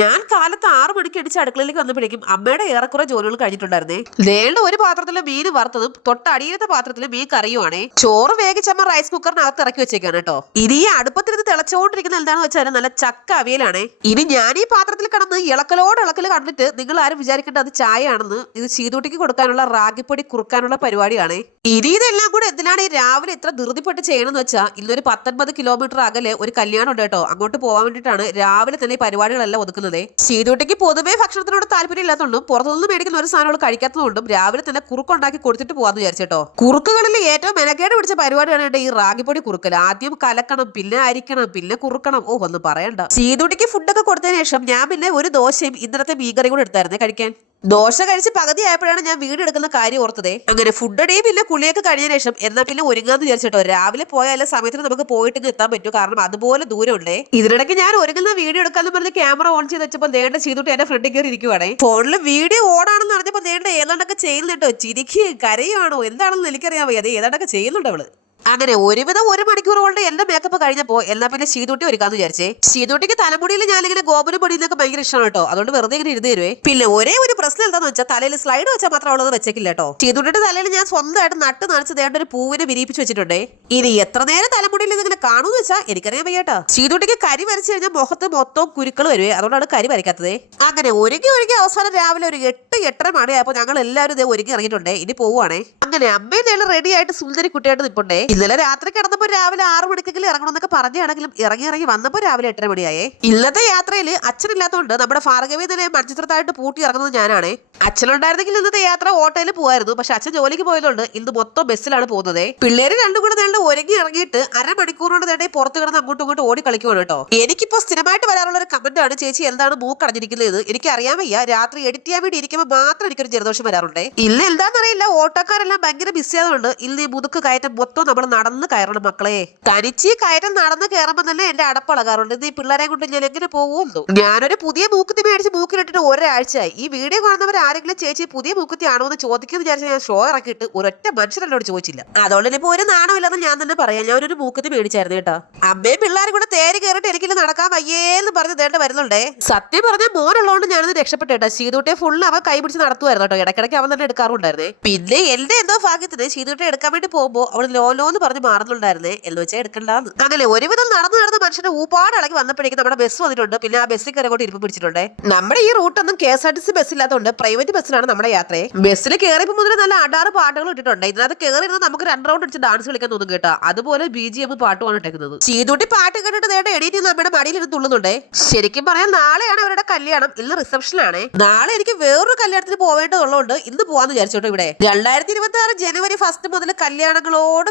ഞാൻ കാലത്ത് 6 മണിക്ക് അടിച്ച് അടുക്കളയിലേക്ക് വന്നപ്പോഴേക്കും അമ്മയുടെ ഏറെക്കുറെ ജോലികൾ കഴിഞ്ഞിട്ടുണ്ടായിരുന്നേ. ദേണ്ട ഒരു പാത്രത്തില് മീൻ വറുത്തതും തൊട്ടടിയിലത്തെ പാത്രത്തില് മീൻ കറിയുമാണേ. ചോറ് വേഗിച്ചമ്മ റൈസ് കുക്കറിനകത്ത് ഇറക്കി വെച്ചേക്കാണ് കേട്ടോ. ഇനി ഈ അടുപ്പത്തിരുന്ന് തിളച്ചുകൊണ്ടിരിക്കുന്ന എന്താണെന്ന് വെച്ചാൽ നല്ല ചക്ക അവിയലാണേ. ഇനി ഞാൻ ഈ പാത്രത്തിൽ കിടന്ന് ഇളക്കൽ കണ്ടിട്ട് നിങ്ങൾ ആരും വിചാരിക്കേണ്ട അത് ചായ ആണെന്ന്. ഇത് ചീതൂട്ടിക്ക് കൊടുക്കാനുള്ള റാഗിപ്പൊടി കുറുക്കാനുള്ള പരിപാടിയാണ്. ഇനി ഇതെല്ലാം കൂടെ എന്തിനാണ് ഈ രാവിലെ ഇത്ര ധൃതിപ്പെട്ട് ചെയ്യണമെന്ന് വെച്ചാൽ ഇന്നൊരു 19 കിലോമീറ്റർ അകലെ ഒരു കല്യാണം ഉണ്ട് കേട്ടോ. അങ്ങോട്ട് പോകാൻ വേണ്ടിയിട്ടാണ് രാവിലെ തന്നെ ഈ പരിപാടികളെല്ലാം ഒതുക്കുന്നത്. ശീതൂട്ടിക്ക് പൊതുവേ ഭക്ഷണത്തിനോട് താല്പര്യം ഇല്ലാത്തതുകൊണ്ടും പുറത്തുനിന്ന് മേടിക്കുന്ന ഒരു സാധനങ്ങൾ കഴിക്കാത്തതുകൊണ്ടും രാവിലെ തന്നെ കുറുക്കുണ്ടാക്കി കൊടുത്തിട്ട് പോകാന്ന് വിചാരിച്ചോ. കുറുക്കുകളിൽ ഏറ്റവും മെനക്കേട് പിടിച്ച പരിപാടിയാണ് ഈ റാഗിപ്പൊടി കുറുക്കൽ. ആദ്യം കലക്കണം, പിന്നെ അരിക്കണം, പിന്നെ കുറുക്കണം. ഓ ഒന്നും പറയണ്ട. ശീതൂട്ടിക്ക് ഫുഡൊക്കെ കൊടുത്തതിന് ശേഷം ഞാൻ പിന്നെ ഒരു ദോശയും ഇന്നലത്തെ മീൻകറി കൂടെ എടുത്തായിരുന്നേ കഴിക്കാൻ. ദോശ കഴിച്ച് പകുതി ആയപ്പോഴാണ് ഞാൻ വീട് എടുക്കുന്ന കാര്യം ഓർത്തതേ. അങ്ങനെ ഫുഡടിയും പിന്നെ കുളിയൊക്കെ കഴിഞ്ഞതിന് ശേഷം എന്നാ പിന്നെ ഒരുങ്ങാന്ന് വിചാരിച്ചോ. രാവിലെ പോയാലും സമയത്തിന് നമുക്ക് പോയിട്ട് എത്താൻ പറ്റും, കാരണം അതുപോലെ ദൂരം ഉണ്ടേ. ഇതിനിടയ്ക്ക് ഞാൻ ഒരുങ്ങുന്ന വീഡിയോ എടുക്കാന്ന് പറഞ്ഞ് ക്യാമറ ഓൺ ചെയ്ത് വെച്ചപ്പോൾ ദേണ്ട ചെയ്തിട്ട് എന്റെ ഫ്രണ്ടിൽ കയറി ഇരിക്കുവാണേ. ഫോണിൽ വീഡിയോ ഓടാണെന്ന് പറഞ്ഞപ്പോൾ ദേണ്ട ഏതാണ്ടൊക്കെ ചെയ്യുന്നുണ്ടോ, ചിരിക്ക് കരയാണോ എന്താണെന്ന് എനിക്കറിയാൻ വയ്യ. അത് ഏതാണ്ടൊക്കെ ചെയ്യുന്നുണ്ട് അവള്. അങ്ങനെ ഒരുവിധം 1 മണിക്കൂർ കൊണ്ട് എന്റെ മേക്കപ്പ് കഴിഞ്ഞപ്പോ എന്നാ പിന്നെ ശീതൂട്ടി ഒരുക്കാന്ന് വിചാരിച്ചേ. ശീതൂട്ടിക്ക് തലമുടിയിൽ ഞാനിങ്ങനെ ഗോപുരം പൊടിയുന്നൊക്കെ ഭയങ്കര ഇഷ്ടമാണ് കേട്ടോ. അതുകൊണ്ട് വെറുതെ ഇങ്ങനെ ഇരുന്ന് തരുവേ. പിന്നെ ഒരേ ഒരു പ്രശ്നം എന്താന്ന് വെച്ചാൽ തലയിൽ സ്ലൈഡ് വെച്ചാൽ മാത്രം അവളത് വെച്ചേക്കില്ല കേട്ടോ. ശീതൂട്ടിയുടെ തലയിൽ ഞാൻ സ്വന്തമായിട്ട് നട്ട് നനച്ച് ദേണ്ട ഒരു പൂവിനെ വിരിയിപ്പിച്ച് വെച്ചിട്ടുണ്ടേ. ഇനി എത്ര നേരം തലമുടിയിൽ ഇതിങ്ങനെ കാണുമെന്ന് വെച്ചാൽ എനിക്കറിയാൻ വയ്യാട്ടോ. ശീതൂട്ടിക്ക് കരി വരച്ചു കഴിഞ്ഞാൽ മുഖത്ത് മൊത്തം കുരുക്കൾ വരുവേ. അതുകൊണ്ടാണ് കരി വരയ്ക്കാത്തത്. അങ്ങനെ ഒരുങ്ങി അവസാനം രാവിലെ ഒരു 8-8:30 മണിയായപ്പോ ഞങ്ങൾ എല്ലാവരും ഇതേ ഒരുങ്ങി ഇറങ്ങിയിട്ടുണ്ടേ. ഇനി പോവുകയാണേ. അങ്ങനെ അമ്മയും നേരെ റെഡി ആയിട്ട് സുന്ദരി കുട്ടിയായിട്ട് നിൽപ്പുണ്ടേ. ഇന്നലെ രാത്രി കിടന്നപ്പോൾ രാവിലെ 6 മണിക്കെങ്കിലും ഇറങ്ങണമെന്നൊക്കെ പറഞ്ഞാണെങ്കിലും ഇറങ്ങി വന്നപ്പോൾ രാവിലെ 8:30 മണിയായേ. ഇന്നത്തെ യാത്രയിൽ അച്ഛനില്ലാത്തതുകൊണ്ട് നമ്മുടെ ഭാർഗവി നിലയം മൺചിത്രത്തായിട്ട് പൂട്ടി ഇറങ്ങുന്നത് ഞാനാണ്. അച്ഛനുണ്ടായിരുന്നെങ്കിൽ ഇന്നത്തെ യാത്ര ഓട്ടോയിൽ പോവായിരുന്നു. പക്ഷെ അച്ഛൻ ജോലിക്ക് പോയതുകൊണ്ട് ഇന്ന് മൊത്തം ബസ്സിലാണ് പോകുന്നത്. പിള്ളേര് രണ്ടും കൂടെ നേണ്ട ഒരുങ്ങി ഇറങ്ങിയിട്ട് അരമണിക്കൂർ കൊണ്ട് നേടെ പുറത്ത് കിടന്ന് അങ്ങോട്ടും ഇങ്ങോട്ടും ഓടി കളിക്കുവാണ് കേട്ടോ. എനിക്കിപ്പോ സ്ഥിരമായിട്ട് വരാറുള്ള ഒരു കമന്റ് ആണ്, ചേച്ചി എന്താണ് മൂക്കടഞ്ഞിരിക്കുന്നത്. എനിക്ക് അറിയാൻ വയ്യ. രാത്രി എഡിറ്റ് ചെയ്യാൻ വേണ്ടി ഇരിക്കുമ്പോൾ മാത്രം എനിക്കൊരു ജലദോഷം വരാറുണ്ട്. ഇല്ല എന്താണെന്നറിയില്ല, ഓട്ടോക്കാരെല്ലാം ഭയങ്കര ബിസി ആയതുകൊണ്ട് ഇന്ന് ഈ മുതുക്ക് കയറ്റം മൊത്തം നമ്മൾ നടന്ന് കയറണം മക്കളെ. തനിച്ച് കയറ്റം നടന്ന് കയറുമ്പോൾ തന്നെ എന്റെ അടപ്പളകാറുണ്ട്. ഈ പിള്ളേരെ കൊണ്ട് ഞാൻ എങ്ങനെ പോകുന്നു. ഞാനൊരു പുതിയ മൂക്കുത്തി മേടിച്ച് മൂക്കിലിട്ടിട്ട് ഒരാഴ്ചയായി. ഈ വീഡിയോ കാണുന്നവർ ആരെങ്കിലും ചേച്ചി പുതിയ മൂക്കുത്തി ആണോ എന്ന് ചോദിക്കുന്നു വിചാരിച്ചാൽ ഞാൻ ഷോ ഇറക്കിയിട്ട് ഒരൊറ്റ മനുഷ്യനോട് ചോദിച്ചില്ല. അതുകൊണ്ട് ഇപ്പൊ ഒരു നാണമില്ലെന്ന് ഞാൻ തന്നെ പറയാം. ഞാനൊരു മൂക്കുത്തി മേടിച്ചായിരുന്നു കേട്ടോ. അമ്മയും പിള്ളേരും കൂടെ തേര് കയറിയിട്ട് എനിക്കില്ല നടക്കാൻ വയ്യേന്ന് പറഞ്ഞ് ദേണ്ട വരുന്നുണ്ടേ. സത്യം പറഞ്ഞാൽ മോനുള്ളതുകൊണ്ട് ഞാനത് രക്ഷപ്പെട്ടേട്ടാ. ശീതൂട്ടിയെ ഫുള്ള് അവൻ കൈ പിടിച്ച് നടത്തുമായിരുന്നു കേട്ടോ. ഇടയ്ക്കിടയ്ക്ക് അവൻ തന്നെ എടുക്കാറുണ്ടായിരുന്നേ. പിന്നെ എന്റെ എന്തോ ഭാഗ്യത്തിന് ശീതൂട്ടിയെ എടുക്കാൻ വേണ്ടി പോകുമ്പോൾ അവൾ ലോലോന്ന് പറഞ്ഞ് മാറുന്നുണ്ടായിരുന്നേ. എന്ന് വെച്ചാൽ എടുക്കണ്ടെന്ന്. അങ്ങനെ ഒരുവിധം നടന്ന് മനുഷ്യന്റെ ഊപ്പാട് ഇളകി വന്നപ്പോഴേക്കും നമ്മുടെ ബസ് വന്നിട്ടുണ്ട്. പിന്നെ ആ ബസ്സിൽ കയറി ഇരിപ്പ് പിടിച്ചിട്ടുണ്ട്. നമ്മുടെ ഈ റൂട്ടൊന്നും KSRTC ബസ് ഇല്ലാത്തതുകൊണ്ട് പ്രൈവറ്റ് ബസ്സിലാണ് നമ്മുടെ യാത്ര. ബസ്സിൽ കയറിയപ്പോൾ മുതൽ നല്ല അടാറ് പാട്ടുകൾ ഇട്ടിട്ടുണ്ട്. ഇതിനകത്ത് കയറിയിരുന്ന നമുക്ക് 2 റൗണ്ട് അടിച്ച് ഡാൻസ് കളിക്കാൻ തോന്നും കേട്ടോ. അതുപോലെ BGM പാട്ടുമാണ് ഇട്ടേക്കുന്നത്. ചീതൂട്ടി പാട്ട് കേട്ടിട്ട് നേടെ എണീറ്റ് നമ്മുടെ മടിയിൽ ഇരുന്ന് തുള്ളുന്നുണ്ടേ. ശരിക്കും പറയാൻ നാളെയാണ് അവരുടെ കല്യാണം. ഇന്ന് റിസപ്ഷനാണ്. നാളെ എനിക്ക് വേറൊരു കല്യാണത്തിന് പോവേണ്ടതുള്ളതുകൊണ്ട് ഇന്ന് പോവാന്ന് വിചാരിച്ചോട്ടോ. ഇവിടെ 2026 ജനുവരി 1 മുതൽ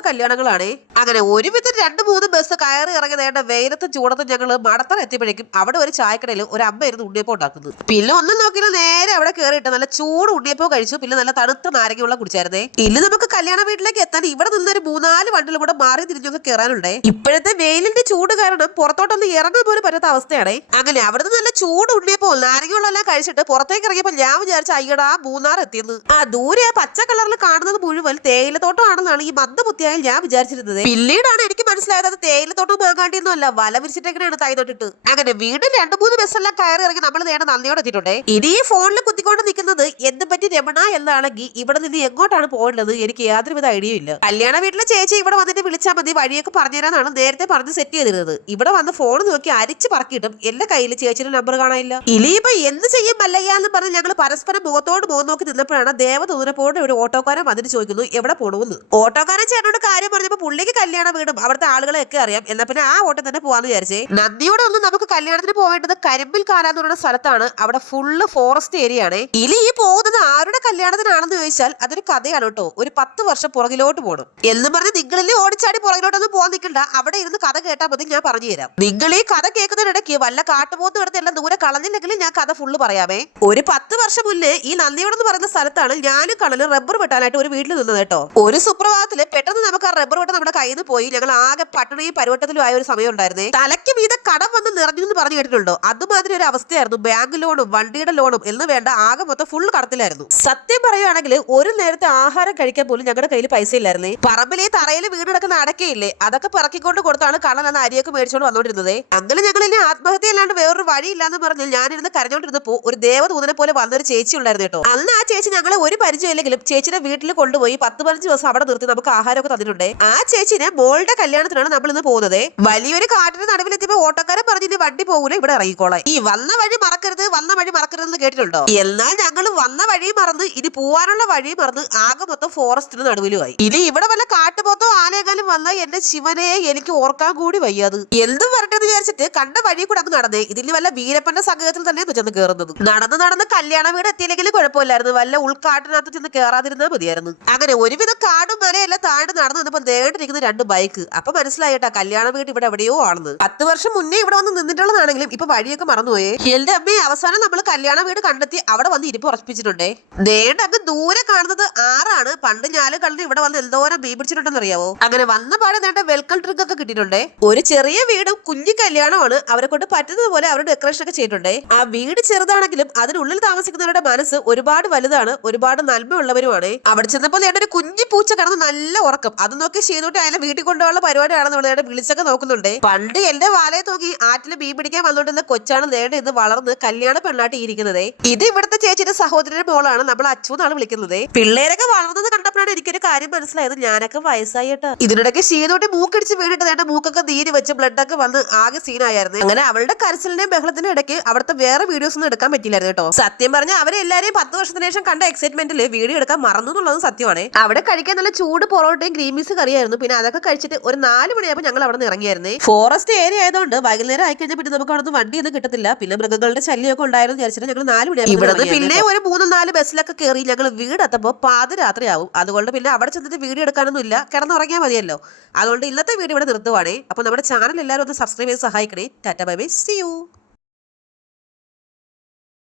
കല്യാണങ്ങളാണ്. അങ്ങനെ ഒരുവിധം 2-3 ബസ് കയറി ഇറങ്ങി നേണ്ട വെയിലത്തും ചൂടത്തും ഞങ്ങൾ മടത്തറ എത്തിയപ്പോഴേക്കും അവിടെ ഒരു ചായക്കടയിൽ ഒരു അമ്മ ഇരുന്ന് ഉണ്ണിയപ്പം ഉണ്ടാക്കുന്നത്. പിന്നെ ഒന്നും നോക്കിയില്ല, നേരെ അവിടെ കയറിയിട്ട് നല്ല ചൂട് ഉണ്ണിയപ്പം കഴിച്ചു. പിന്നെ നല്ല തണുത്ത നാരങ്ങയുള്ള കുടിച്ചായിരുന്നേ. ഇന്ന് നമുക്ക് കല്യാണ വീട്ടിലേക്ക് എത്താൻ ഇവിടെ നിന്നൊരു 3-4 വണ്ടികൾ കൂടെ മാറി തിരിഞ്ഞൊക്കെ കയറാനുണ്ടേ. ഇപ്പോഴത്തെ വെയിലിന്റെ ചൂട് കാരണം പുറത്തോട്ടൊന്ന് ഇറങ്ങാൻ പോലും പറ്റാത്ത അവസ്ഥയാണ്. അങ്ങനെ അവിടുന്ന് നല്ല ചൂട് ഉണ്ണിയപ്പോൾ നാരങ്ങകളെല്ലാം കഴിച്ചിട്ട് പുറത്തേക്ക് ഇറങ്ങിയപ്പോൾ ഞാൻ വിചാരിച്ച അയ്യടാ മൂന്നാർ എത്തിയെന്ന്. ആ ദൂരെ ആ പച്ച കളറിൽ കാണുന്നത് മുഴുവൻ തേയിലത്തോട്ടമാണെന്നാണ് ഈ മന്ദബുദ്ധിയായി ഞാൻ വിചാരിച്ചിരുന്നത്. പിന്നീടാണ് എനിക്ക് മനസ്സിലായത് അത് തേയിലത്തോട്ടം വാങ്ങാണ്ടിയൊന്നും അല്ല, വല വിരിച്ചിട്ടേക്കാണ് തൈ തൊട്ടിട്ട്. അങ്ങനെ വീണ്ടും 2-3 ബസ്സെല്ലാം കയറി ഇറങ്ങി നമ്മൾ നേരെ നന്ദിയോടെ എത്തിയിട്ടുണ്ട്. ഇനി ഈ ഫോണിൽ കുത്തിക്കൊണ്ട് നിൽക്കുന്നത് എന്ത് പറ്റി രമണ എന്നാണെങ്കിൽ ഇവിടെ നിന്ന് എങ്ങോട്ടാണ് പോകേണ്ടത് എനിക്ക് യാതൊരുവിധ ഐഡിയ ഇല്ല. കല്യാണ വീട്ടിലെ ചേച്ചി ഇവിടെ വന്നിട്ട് വിളിച്ചാൽ മതി, വഴിയൊക്കെ പറഞ്ഞുതരാനാണ് നേരത്തെ പറഞ്ഞ് സെറ്റ് ചെയ്തിരുന്നത്. ഇവിടെ വന്ന് ഫോൺ നോക്കി അരിച്ച് പറക്കിയിട്ടും എന്റെ കയ്യിൽ ചേച്ചിയുടെ നമ്പർ കാണാനില്ല. ഇനിയിപ്പോ എന്ത് ചെയ്യും മല്ലയ്യ എന്ന് പറഞ്ഞ് ഞങ്ങൾ പരസ്പരം മുഖത്തോട് മുഖം നോക്കി നിന്നപ്പോഴാണ് ദേവദൂരപ്പോടെ ഒരു ഓട്ടോക്കാരൻ വന്നിട്ട് ചോദിക്കുന്നു എവിടെ പോകണമെന്ന്. ഓട്ടോക്കാരൻ ചേട്ടനോട് കാര്യം പറഞ്ഞപ്പോൾ പുള്ളിക്ക് കല്യാണ വീടും അവിടുത്തെ ആളുകളെയൊക്കെ അറിയാം. എന്നാ പിന്നെ ആ ഓട്ടം തന്നെ പോവാന്ന് വിചാരിച്ചേ. നന്ദിയോടെ ഒന്നും നമുക്ക് കല്യാണത്തിന് പോവേണ്ടത് കരിമ്പിൽ കാലാന്ന് പറയുന്ന സ്ഥലത്താണ്. അവിടെ ഫുള്ള് ഫോറസ്റ്റ് ഏരിയ ആണ്. ഇനി ഈ പോകുന്നത് ആരുടെ കല്യാണത്തിനാണെന്ന് ചോദിച്ചാൽ അതൊരു കഥയാണ് കേട്ടോ. ഒരു 10 വർഷം പുറകിലോട്ട് പോകണം എന്ന് പറഞ്ഞ് നിങ്ങളിലെ ഓടിച്ചാടി പുറകിലോട്ടൊന്നും പോകാൻ നിൽക്കണ്ട. അവിടെ ഇരുന്ന് കഥ കേട്ടാൽ മതി, ഞാൻ പറഞ്ഞു തരാം. നിങ്ങൾ ഈ കഥ കേൾക്കുന്നതിനിടയ്ക്ക് വല്ല കാട്ടുപോത്ത് എടുത്ത് എല്ലാം ദൂരെ കളഞ്ഞില്ലെങ്കിൽ ഞാൻ കഥ ഫുള്ള് പറയാമേ. ഒരു 10 വർഷം മുന്നേ ഈ നന്ദിയോട് എന്ന് പറയുന്ന സ്ഥലത്താണ് ഞാനും കടലും റബ്ബർ വെട്ടാനായിട്ട് ഒരു വീട്ടിൽ നിന്നത് കേട്ടോ. ഒരു സുപ്രഭാതത്തില് പെട്ടെന്ന് നമുക്ക് റബ്ബർ വെട്ട് നമ്മുടെ കയ്യിൽ നിന്ന് പോയി ഞങ്ങൾ ആകെ പട്ടിണിയും പരുവട്ടത്തിലും ആയ ഒരു സമയം ഉണ്ടായിരുന്നേ. തലയ്ക്ക് മീതെ കടം വന്ന് നിറഞ്ഞു എന്ന് പറഞ്ഞു കേട്ടിട്ടുണ്ടോ? അതുമാതിരി ഒരു അവസ്ഥയായിരുന്നു. ബാങ്ക് ലോണും വണ്ടിയുടെ ലോണും എന്ന് വേണ്ട ആകെ മൊത്തം ഫുൾ കടത്തിലായിരുന്നു. സത്യം പറയുകയാണെങ്കിൽ ഒരു നേരത്തെ ആഹാരം കഴിക്കാൻ പോലും ഞങ്ങളുടെ കയ്യിൽ പൈസ ഇല്ലായിരുന്നേ. പറമ്പിൽ ഈ തറയിൽ വീടെടുക്കുന്ന അടക്കയില്ലേ, അതൊക്കെ പിറക്കിക്കൊണ്ട് കൊടുത്താണ് കടൽ എന്ന അരിയൊക്കെ മേടിച്ചോണ്ട് വന്നോണ്ടിരുന്നത്. അങ്ങനെ ഞങ്ങൾ ഇനി ആത്മഹത്യ അല്ലാണ്ട് വേറൊരു വഴിയില്ലാന്ന് പറഞ്ഞ് ഞാനിരുന്ന് കരഞ്ഞോണ്ടിരുന്നപ്പോ ഒരു ദേവദൂതനെ പോലെ വന്നൊരു ചേച്ചി ഉണ്ടായിരുന്നു കേട്ടോ. അന്ന് ആ ചേച്ചി ഞങ്ങളെ ഒരു പരിചയമില്ലെങ്കിലും ചേച്ചിയുടെ വീട്ടിൽ കൊണ്ടുപോയി 10-15 ദിവസം അവിടെ നിർത്തി നമുക്ക് ആഹാരമൊക്കെ തന്നിട്ടുണ്ട്. ആ ചേച്ചിനെ മോളുടെ കല്യാണത്തിനാണ് നമ്മൾ ഇന്ന് പോകുന്നത്. വലിയൊരു കാട്ടിന് നടുവിലെത്തിയപ്പോ ഓട്ടോക്കാരൻ പറഞ്ഞിട്ട് വണ്ടി പോകൂല, ഇവിടെ ഇറങ്ങിക്കോളാം. ഈ വന്ന വഴി മറക്കരുത് എന്ന് കേട്ടിട്ടുണ്ടോ? എന്നാൽ ഞങ്ങൾ വന്ന വഴി മറന്ന് ഇനി പോവാനുള്ള വഴി മറന്ന് ആകെ മൊത്തം ഫോറസ്റ്റിന് നടുവിലുമായി. ഇനി ഇവിടെ വല്ല കാട്ടുപോത്തോ ആനയെക്കാളും വന്നാൽ എന്റെ ശിവനെ എനിക്ക് ഓർക്കാൻ കൂടി വയ്യാത്. എന്തും വരട്ടെ എന്ന് വിചാരിച്ചിട്ട് കണ്ട വഴി കൂടെ അങ്ങ് നടന്നേ. ഇതിൽ വല്ല വീരപ്പന്റെ സംഘത്തിൽ തന്നെ ചെന്ന് കയറുന്നത്. നടന്ന് കല്യാണ വീട് എത്തിയില്ലെങ്കിലും കുഴപ്പമില്ലായിരുന്നു, വല്ല ഉൾക്കാട്ടിനകത്ത് ചെന്ന് കയറാതിരുന്നാൽ മതിയായിരുന്നു. അങ്ങനെ ഒരുവിധം കാടും മലയെല്ലാം താഴ്ന്ന് നടന്നു വന്നപ്പോ നേടിരിക്കുന്ന 2 ബൈക്ക്. അപ്പൊ മനസ്സിലായിട്ടാ കല്യാണ വീട് ഇവിടെ എവിടെയോ ആണെന്ന്. 10 വർഷം മുന്നേ ഇവിടെ വന്ന് നിന്നിട്ടുള്ളതാണെങ്കിലും ഇപ്പൊ വഴിയൊക്കെ മറന്നുപോയേ. എന്റെ അമ്മയെ അവസാനം നമ്മൾ കല്യാണ വീട് കണ്ടെത്തി അവിടെ വന്ന് ഇരിപ്പ് ഉറപ്പിച്ചിട്ടുണ്ടേ. അങ്ങ് ദൂരെ കാണുന്നത് ആറാണ്. പണ്ട് ഞാനും കണ്ടു ഇവിടെ വന്ന് എന്തോരം മീൻ പിടിച്ചിട്ടുണ്ടെന്ന് അറിയാവോ. അങ്ങനെ വന്ന പാടെ നേട്ട വെൽക്കം ഡ്രിങ്ക് ഒക്കെ കിട്ടിയിട്ടുണ്ടേ. ഒരു ചെറിയ വീടും കുഞ്ഞു കല്യാണമാണ്. അവരെ കൊണ്ട് പറ്റുന്നത് പോലെ അവരുടെ ഡെക്കറേഷൻ ഒക്കെ ചെയ്തിട്ടുണ്ടേ. ആ വീട് ചെറുതാണെങ്കിലും അതിനുള്ളിൽ താമസിക്കുന്നവരുടെ മനസ്സ് ഒരുപാട് വലുതാണ്, ഒരുപാട് നന്മയുള്ളവരുമാണ്. അവിടെ ചെന്നപ്പോൾ ഒരു കുഞ്ഞു പൂച്ച കിടന്ന് നല്ല ഉറക്കം. അത് നോക്കി ചെയ്തോട്ട് അതിനെ വീട്ടിൽ കൊണ്ടുപോകാനുള്ള പരിപാടിയാണെന്നുള്ളത് വിളിച്ചൊക്കെ നോക്കുന്നുണ്ട്. പണ്ട് എന്റെ വാലയെ തൂക്കി ആറ്റിൽ മീൻ പിടിക്കാൻ വന്നോണ്ടിരുന്ന കൊച്ചാണ് നേടെ ഇത് വളർന്ന് കല്യാണ പെണ്ണാട്ടി ഇരിക്കുന്നത്. ഇത് ഇവിടുത്തെ ചേച്ചിയുടെ സഹോദരന്റെ മോളാണ്, നമ്മൾ അച്ചു എന്നാണ് വിളിക്കുന്നത്. പിള്ളേരൊക്കെ വളർന്നത് കണ്ടപ്പോഴാണ് എനിക്കൊരു കാര്യം മനസ്സിലായത്, ഞാനൊക്കെ വയസ്സായിട്ടാ. ഇതിനിടയ്ക്ക് ശീതോട്ടി മൂക്കടിച്ച് വീണിട്ട് നേട്ട മൂക്കൊക്കെ നീര് വെച്ച് ബ്ലഡൊക്കെ വന്ന് ആകെ സീനായിരുന്നു. അങ്ങനെ അവളുടെ കരച്ചിലിന്റെയും ബഹളത്തിനും ഇടയ്ക്ക് അവിടുത്തെ വേറെ വീഡിയോസ് ഒന്നും എടുക്കാൻ പറ്റില്ലായിരുന്നു കേട്ടോ. സത്യം പറഞ്ഞാൽ അവരെല്ലാരെയും 10 വർഷത്തിന് ശേഷം കണ്ട എക്സൈറ്റ്മെന്റിൽ വീഡിയോ എടുക്കാൻ മറന്നു എന്നുള്ളതും സത്യമാണ്. അവിടെ കഴിക്കാൻ നല്ല ചൂട് പൊറോട്ടയും ഗ്രീൻ പീസ് കറിയായിരുന്നു. പിന്നെ അതൊക്കെ കഴിച്ചിട്ട് ഒരു 4 മണിയായപ്പോൾ ഞങ്ങൾ അവിടെ നിന്ന് ഇറങ്ങിയായിരുന്നേ. ഫോറസ്റ്റ് ഏരിയ ആയതുകൊണ്ട് വൈകുന്നേരം ആയിക്കഴിഞ്ഞാൽ പിന്നെ നമുക്ക് അവിടെ നിന്ന് വണ്ടിയൊന്നും കിട്ടത്തില്ല. പിന്നെ മൃഗങ്ങളുടെ ശല്യമൊക്കെ ഉണ്ടായിരുന്നു വിചാരിച്ചിട്ട് ഞങ്ങൾ 4 മണിയായി ഇവിടെ പിന്നെ ഒരു 3-4 ബസ്സിലൊക്കെ കയറി ഞങ്ങൾ വീടെത്തുമ്പോൾ പാതിരാത്രിയാവും. അതുകൊണ്ട് പിന്നെ അവിടെ ചെന്നിട്ട് വീഡിയോ എടുക്കാനൊന്നും ഇല്ല, കിടന്നുറങ്ങിയാൽ മതിയല്ലോ. അതുകൊണ്ട് ഇന്നത്തെ വീഡിയോ ഇവിടെ നിർത്തുവാണേ. അപ്പോൾ നമ്മുടെ ചാനൽ എല്ലാവരും ഒന്ന് സബ്സ്ക്രൈബ് ചെയ്ത് സഹായിക്കണേ. Tata bye bye, see U.